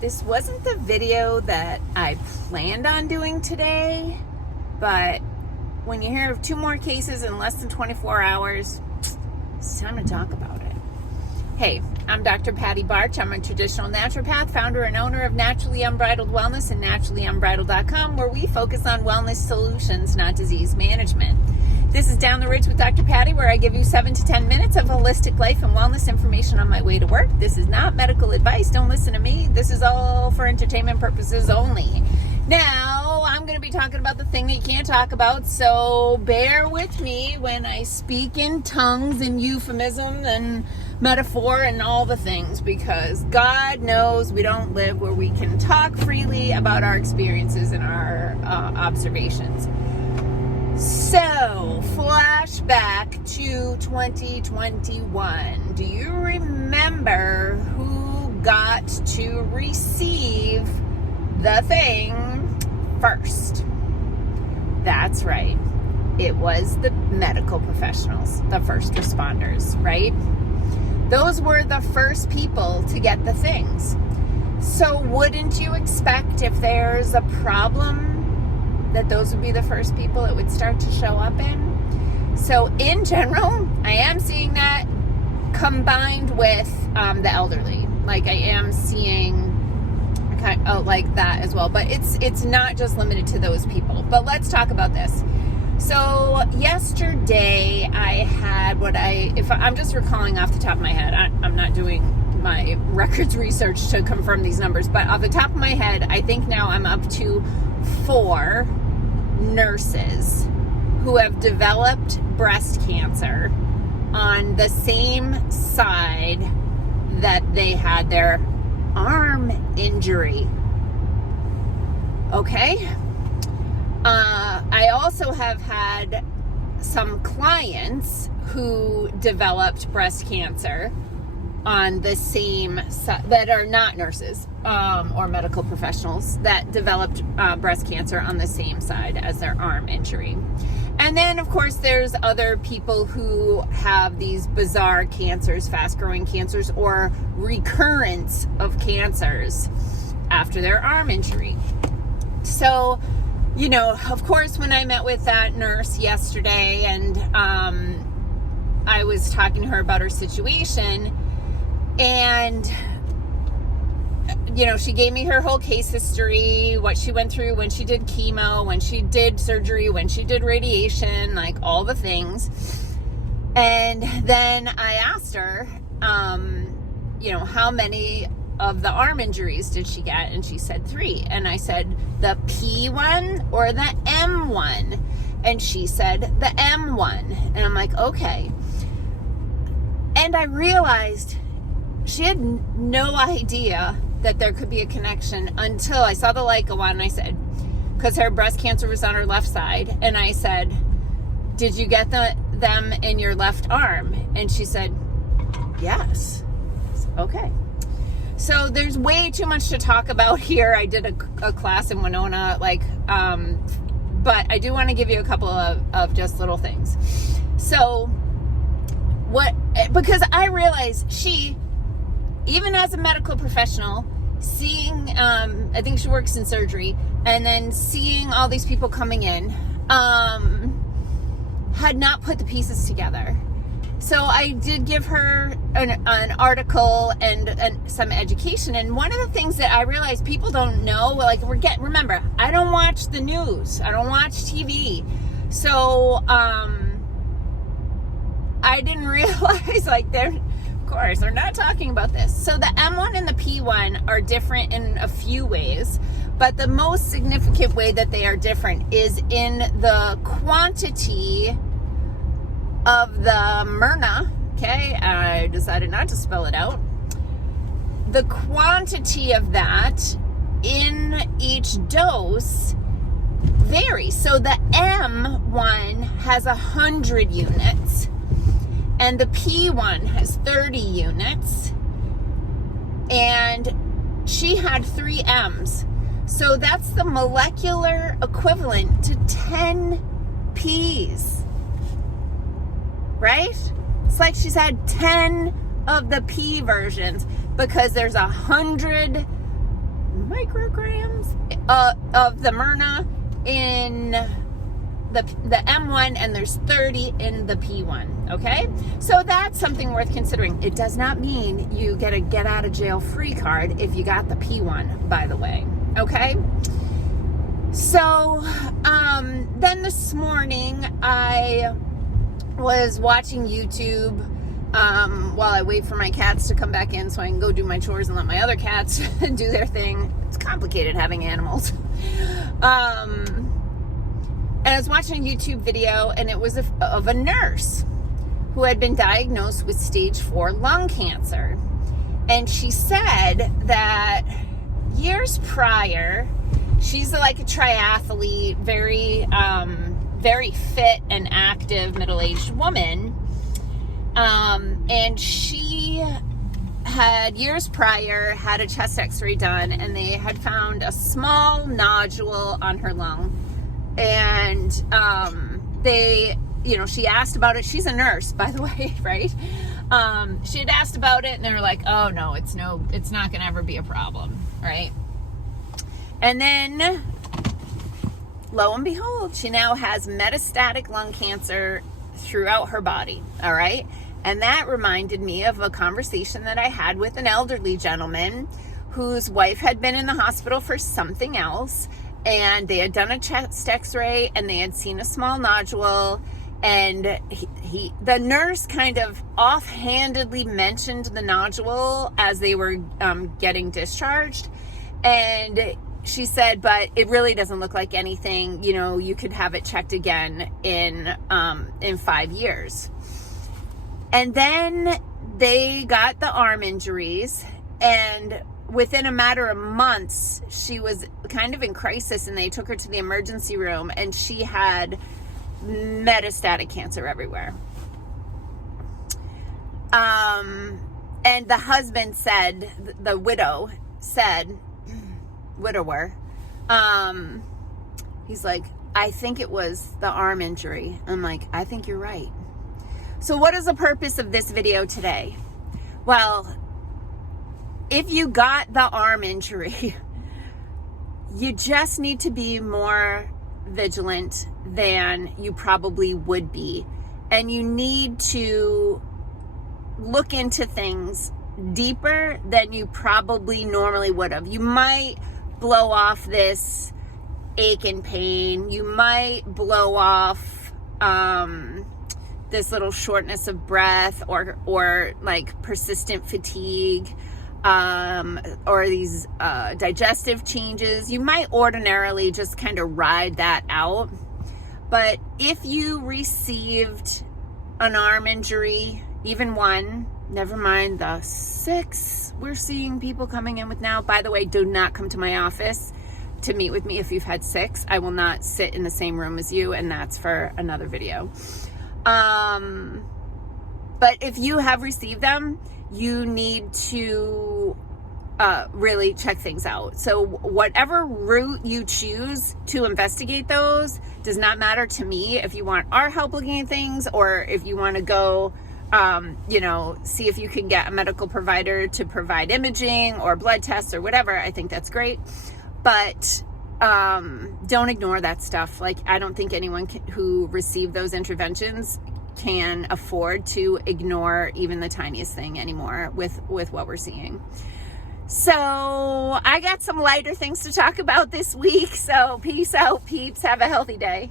This wasn't the video that I planned on doing today, but when you hear of 2 more cases in less than 24 hours, it's time to talk about it. Hey, I'm Dr. Patty Barch. I'm a traditional naturopath, founder and owner of Naturally Unbridled Wellness and naturallyunbridled.com, where we focus on wellness solutions, not disease management. This is Down the Ridge with Dr. Patty, where I give you 7 to 10 minutes of holistic life and wellness information on my way to work. This is not medical advice. Don't listen to me. This is all for entertainment purposes only. Now, I'm going to be talking about the thing that you can't talk about, so bear with me when I speak in tongues and euphemism and metaphor and all the things, because God knows we don't live where we can talk freely about our experiences and our observations. So, flashback to 2021. Do you remember who got to receive the thing first? That's right. It was the medical professionals, the first responders, right? Those were the first people to get the things. So wouldn't you expect if there's a problem that those would be the first people it would start to show up in? So in general, I am seeing that combined with the elderly. Like I am seeing like that as well, but it's not just limited to those people. But let's talk about this. So yesterday I had if I'm just recalling off the top of my head, I'm not doing my records research to confirm these numbers, but off the top of my head, I think now I'm up to 4 nurses who have developed breast cancer on the same side that they had their arm injury. Okay? I also have had some clients who developed breast cancer on the same side, that are not nurses or medical professionals, that developed breast cancer on the same side as their arm injury. And then, of course, there's other people who have these bizarre cancers, fast-growing cancers, or recurrence of cancers after their arm injury. So, you know, of course, when I met with that nurse yesterday and I was talking to her about her situation, and, you know, she gave me her whole case history, what she went through when she did chemo, when she did surgery, when she did radiation, like all the things. And then I asked her, you know, how many of the arm injuries did she get? And she said 3. And I said, the P one or the M one? And she said, the M one. And I'm like, okay. And I realized she had no idea that there could be a connection until I saw the Leica one. And I said, because her breast cancer was on her left side. And I said, did you get them in your left arm? And she said, yes. Okay. So there's way too much to talk about here. I did a class in Winona, but I do want to give you a couple of just little things. So because I realized she, even as a medical professional, seeing, I think she works in surgery, and then seeing all these people coming in, had not put the pieces together. So I did give her an article and some education. And one of the things that I realized people don't know, like remember, I don't watch the news. I don't watch TV. So I didn't realize, like, they're not talking about this. So the M1 and the P1 are different in a few ways, but the most significant way that they are different is in the quantity of the Myrna. Okay, I decided not to spell it out. The quantity of that in each dose varies. So the M1 has 100 units and the P1 has 30 units, and she had 3 M's. So that's the molecular equivalent to 10 P's, right? It's like she's had 10 of the P versions, because there's 100 micrograms of the Myrna in the M1, and there's 30 in the P1. Okay, so that's something worth considering. It does not mean you get a get out of jail free card if you got the P1, by the way. Okay, so then this morning I was watching YouTube while I wait for my cats to come back in so I can go do my chores and let my other cats do their thing. It's complicated having animals. And I was watching a YouTube video, and it was of a nurse who had been diagnosed with stage 4 lung cancer. And she said that years prior, she's like a triathlete, very fit and active middle-aged woman. And she had years prior had a chest x-ray done, and they had found a small nodule on her lung. And she asked about it. She's a nurse, by the way, right? She had asked about it, and they were like, oh no, it's not going to ever be a problem, right? And then lo and behold, she now has metastatic lung cancer throughout her body. All right. And that reminded me of a conversation that I had with an elderly gentleman whose wife had been in the hospital for something else. And they had done a chest x-ray, and they had seen a small nodule, and the nurse kind of offhandedly mentioned the nodule as they were getting discharged. And she said, but it really doesn't look like anything, you could have it checked again in 5 years. And then they got the arm injuries, and within a matter of months, she was kind of in crisis, and they took her to the emergency room, and she had metastatic cancer everywhere. And the husband said, the widower, he's like, I think it was the arm injury. I'm like, I think you're right. So what is the purpose of this video today? Well, if you got the arm injury, you just need to be more vigilant than you probably would be. And you need to look into things deeper than you probably normally would have. You might blow off this ache and pain. You might blow off this little shortness of breath or like persistent fatigue. Or these digestive changes. You might ordinarily just kind of ride that out. But if you received an arm injury, even one, never mind the 6 we're seeing people coming in with now. By the way, do not come to my office to meet with me if you've had 6. I will not sit in the same room as you, and that's for another video. But if you have received them, you need to really check things out. So whatever route you choose to investigate those does not matter to me. If you want our help looking at things, or if you want to go, see if you can get a medical provider to provide imaging or blood tests or whatever, I think that's great. But don't ignore that stuff. Like, I don't think anyone who received those interventions can afford to ignore even the tiniest thing anymore with what we're seeing. So I got some lighter things to talk about this week. So peace out, peeps. Have a healthy day.